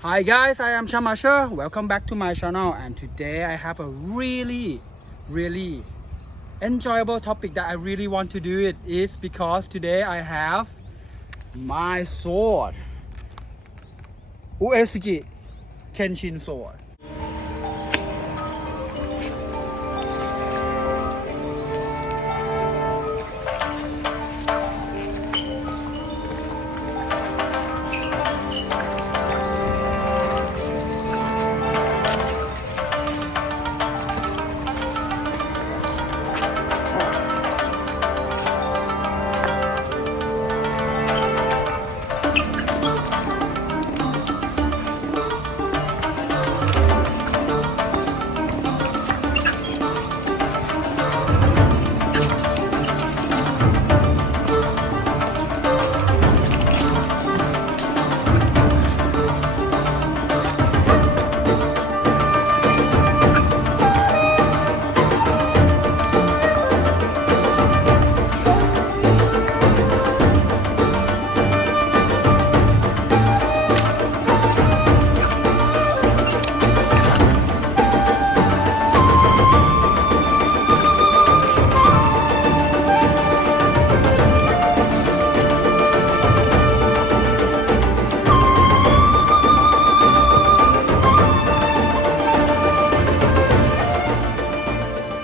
Hi guys, I am Shamasher. Welcome back to my channel, and today I have a really enjoyable topic that I really want to do. It is because today I have my sword, Uesugi Khenshin sword.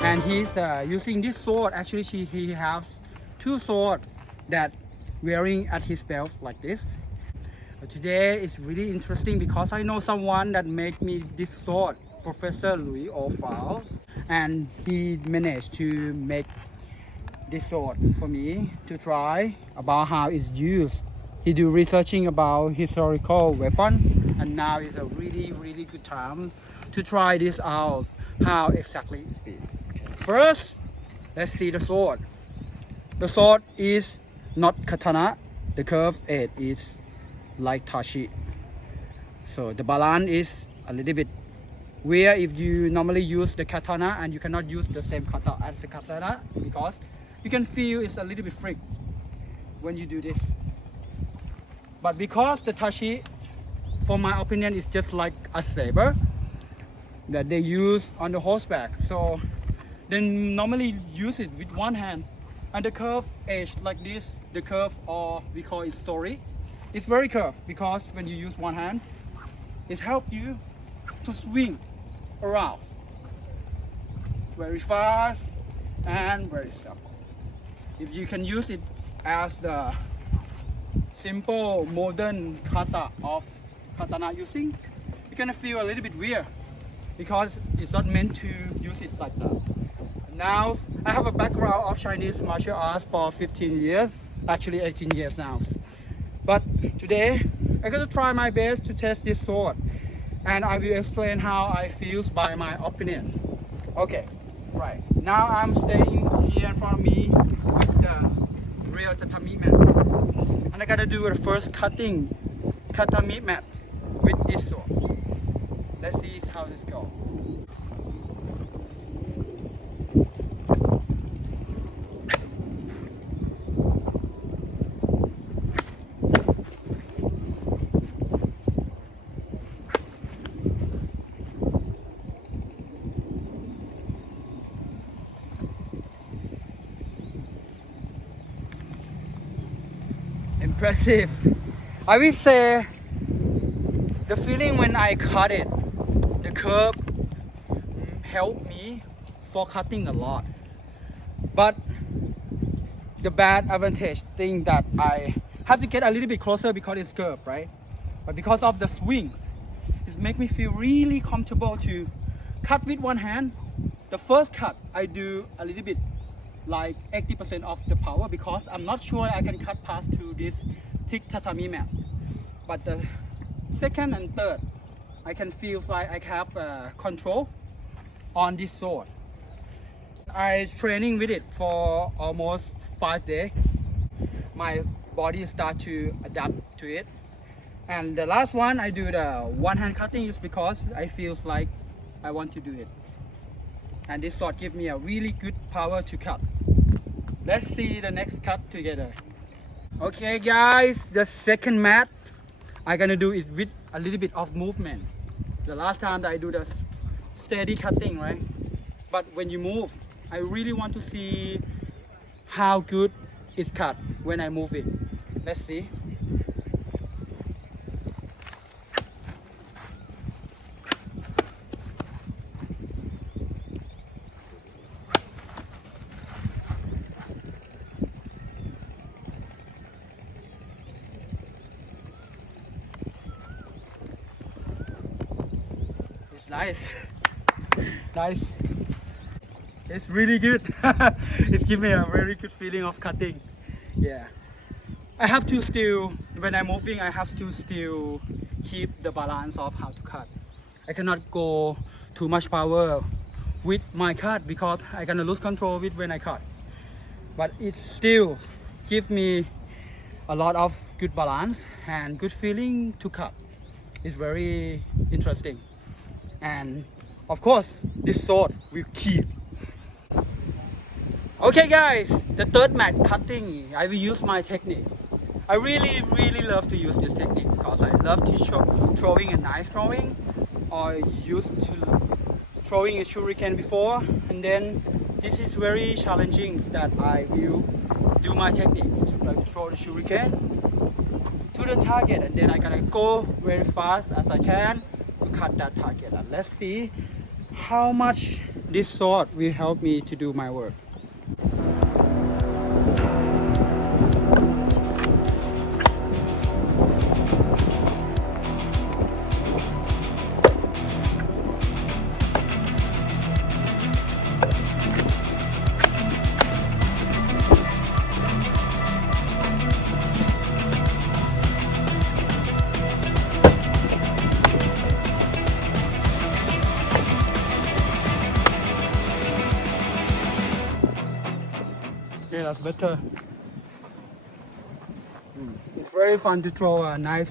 And he's using this sword. Actually, he has two swords that wearing at his belt like this. Today is really interesting because I know someone that made me this sword, Professor Louis O'Fowles, and he managed to make this sword for me to try about how it's used. He do researching about historical weapon, and now is a really good time to try this out, how exactly it's been. First, let's see the sword. The sword is not katana. The curved edge is like tashi. So the balance is a little bit weird if you normally use the katana, and you cannot use the same kata as the katana because you can feel it's a little bit free when you do this. But because the tashi, for my opinion, is just like a saber that they use on the horseback. So they normally use it with one hand, and the curved edge like this, the curve, or we call it sori, it's very curved because when you use one hand, it helps you to swing around very fast and very simple. If you can use it as the simple modern kata of katana using, you're gonna feel a little bit weird because it's not meant to use it like that. Now, I have a background of Chinese martial arts for 15 years, actually 18 years now. But today, I'm going to try my best to test this sword, and I will explain how I feel by my opinion. Okay, right. Now I'm staying here in front of me with the real tatami mat. And I gotta do the first cutting tatami mat with this sword. Let's see how this goes. Impressive. I will say the feeling when I cut it, the curve helped me for cutting a lot. But the bad advantage thing that I have to get a little bit closer because it's curved, right? But because of the swing, it makes me feel really comfortable to cut with one hand. The first cut I do a little bit like 80% of the power because I'm not sure I can cut past to this thick tatami mat. But the second and third, I can feel like I have control on this sword. I training with it for almost 5 days. My body start to adapt to it. And the last one, I do the one hand cutting is because I feel like I want to do it. And this sword gives me a really good power to cut. Let's see the next cut together. Okay guys, the second mat I'm gonna do it with a little bit of movement. The last time that I do the steady cutting, right? But when you move, I really want to see how good it's cut when I move it. Let's see. It's nice. Nice. It's really good. It gives me a very good feeling of cutting. Yeah. I have to still, when I'm moving, I have to still keep the balance of how to cut. I cannot go too much power with my cut because I'm gonna lose control with when I cut. But it still gives me a lot of good balance and good feeling to cut. It's very interesting. And of course, this sword will keep. Okay guys, the third mat cutting, I will use my technique. I really love to use this technique because I love to throwing a knife throwing, or used to throwing a shuriken before, and then this is very challenging that I will do my technique, like throw the shuriken to the target, and then I'm gonna go very fast as I can to cut that target. And let's see how much this sword will help me to do my work. Okay, that's better. It's very fun to throw a knife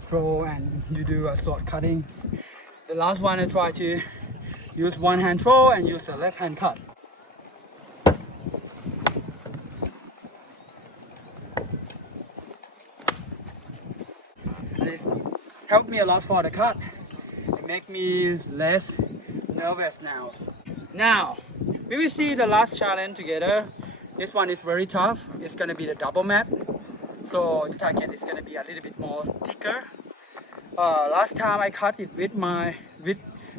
throw and you do a sword cutting. The last one I tried to use one hand throw and use the left hand cut. And it's helped me a lot for the cut. It makes me less nervous now. Now, we will see the last challenge together. This one is very tough. It's gonna be the double mat. So the target is gonna be a little bit more thicker. Last time I cut it with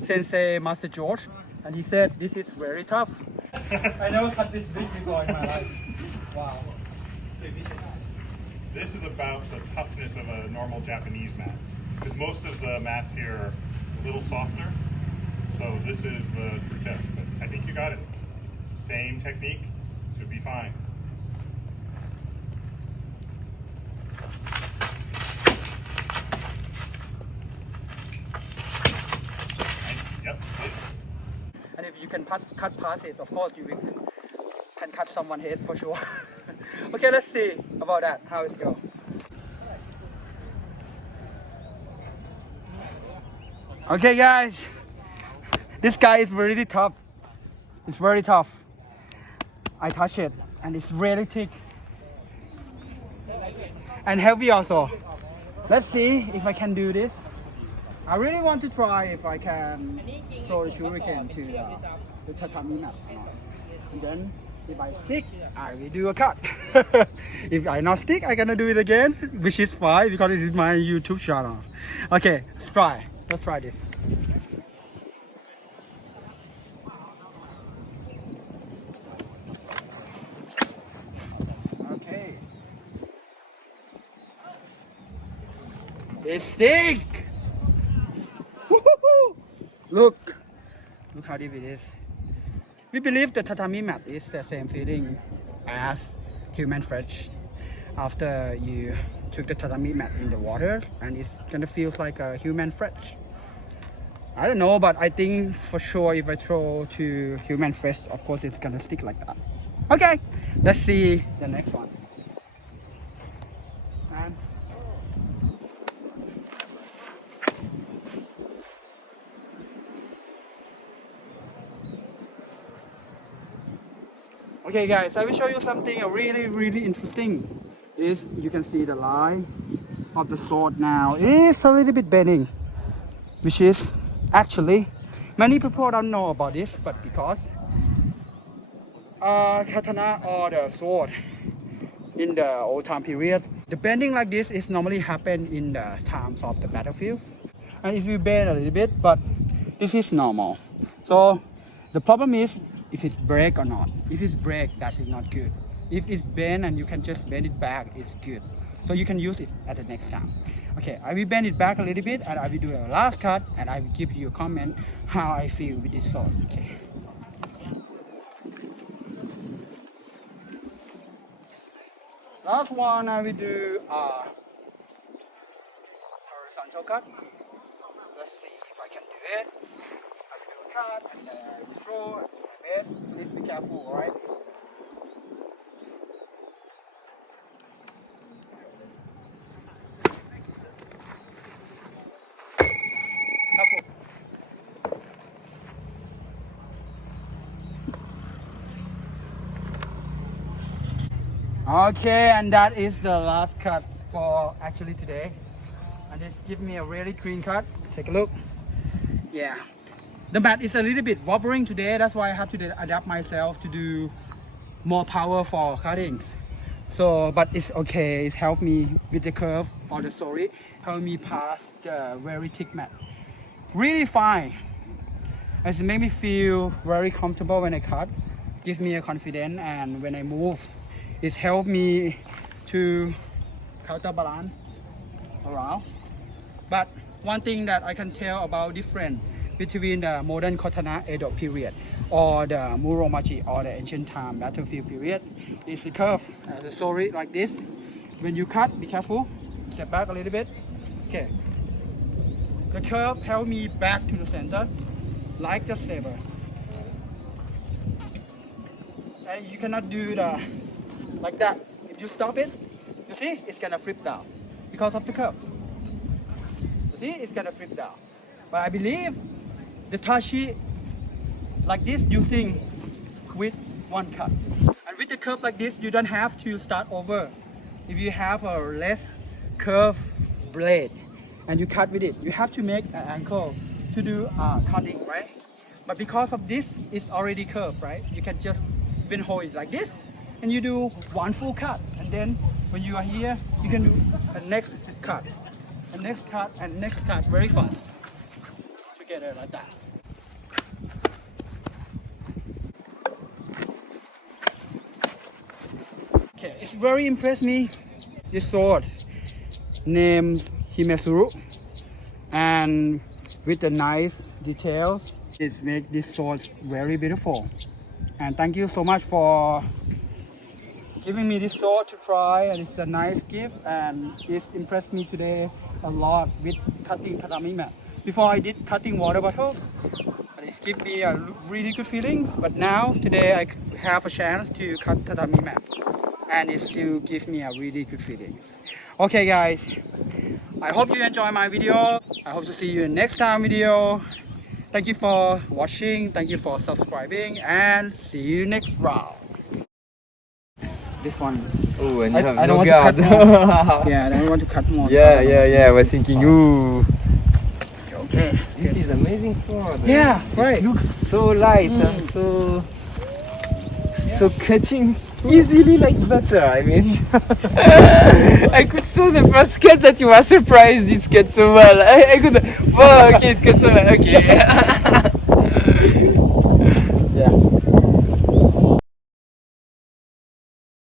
Sensei Master George, and he said this is very tough. I never cut this big before in my life. Wow. This is about the toughness of a normal Japanese mat, because most of the mats here are a little softer. So this is the true test, but I think you got it. Same technique, should be fine. Nice. Yep. And if you can cut past it, of course you can cut someone's head for sure. Okay, let's see about that, how it goes. Okay guys, this guy is really tough. It's very tough. I touch it and it's really thick and heavy also. Let's see if I can do this. I really want to try if I can throw the shuriken to the tatami mat. And then if I stick, I will do a cut. If I not stick, I'm gonna do it again, which is fine because this is my YouTube channel. Okay, let's try. Let's try this. Okay. It's stick. Look how deep it is. We believe the tatami mat is the same feeling as human flesh. After you took the tatami mat in the water, and it's gonna feel like a human flesh. I don't know, but I think for sure if I throw to human flesh, of course it's gonna stick like that. Okay, let's see the next one. And okay guys, I will show you something really interesting. Is you can see the line of the sword now is a little bit bending, which is actually many people don't know about this, but because katana or the sword in the old time period, the bending like this is normally happen in the times of the battlefield, and it will bend a little bit, but this is normal. So the problem is if it's break or not. If it's break, that is not good. If it's bend and you can just bend it back, it's good. So you can use it at the next time. Okay, I will bend it back a little bit and I will do a last cut and I will give you a comment how I feel with this sword. Okay. Last one I will do horizontal cut. Let's see if I can do it. I will do a cut and then I will throw and do my best. Please be careful, alright? Okay, and that is the last cut for actually today. And this give me a really clean cut. Take a look. Yeah, the mat is a little bit wobbling today. That's why I have to adapt myself to do more power for cutting. So, but it's okay. It's helped me with the curve or the story. Help me pass the very thick mat. Really fine. It makes me feel very comfortable when I cut. Gives me a confidence, and when I move, it's helped me to counterbalance around. But one thing that I can tell about difference between the modern katana Edo period or the Muromachi or the ancient time battlefield period is the curve. As a story like this, when you cut, be careful. Step back a little bit. Okay. The curve help me back to the center, like the saber. And you cannot do the like that. If you stop it, you see, it's gonna flip down because of the curve. You see, it's gonna flip down. But I believe the tachi like this using with one cut. And with the curve like this, you don't have to start over. If you have a less curved blade and you cut with it, you have to make an angle to do cutting, right? But because of this, it's already curved, right? You can just bend hold it like this and you do one full cut, and then when you are here you can do a next cut, a next cut, and next cut very fast together like that. Okay, it's very impressed me, this sword named Himesuru, and with the nice details it makes this sword very beautiful. And thank you so much for giving me this sword to try, and it's a nice gift, and it's impressed me today a lot with cutting tatami mat. Before I did cutting water bottles, but it's given me a really good feelings. But now today I have a chance to cut tatami mat, and it still gives me a really good feeling. Okay guys, I hope you enjoy my video. I hope to see you in next time video. Thank you for watching, thank you for subscribing, and see you next round. This one. Oh, and you have I no don't want guard. to cut more. Yeah, I don't want to cut more. Yeah. I was thinking, ooh. Okay. This is amazing sword. Yeah, right. It looks so light and so cutting easily like butter. I mean, I could saw the first cut that you were surprised it cut so well. I could. Whoa, okay, it cut so well. Okay.